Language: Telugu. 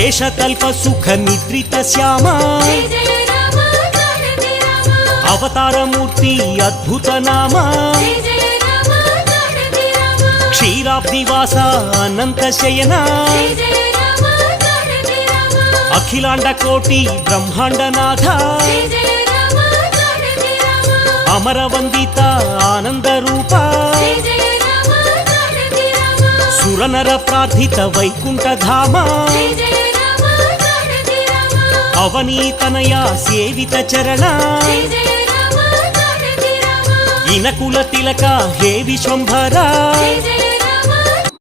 శేషకల్ప సుఖ నిద్రిత శ్యామ అవతారమూర్తి అద్భుత నామ క్షీరాబ్దివాస అనంత శయన అఖిలాండ కోటి బ్రహ్మాండనాథ అమరవందిత ఆనంద రూప సురనర ప్రార్థిత వైకుంఠ ధామ అవనీతనయ సేవిత చరణ ఇనకుల తిలక హే విశ్వంభర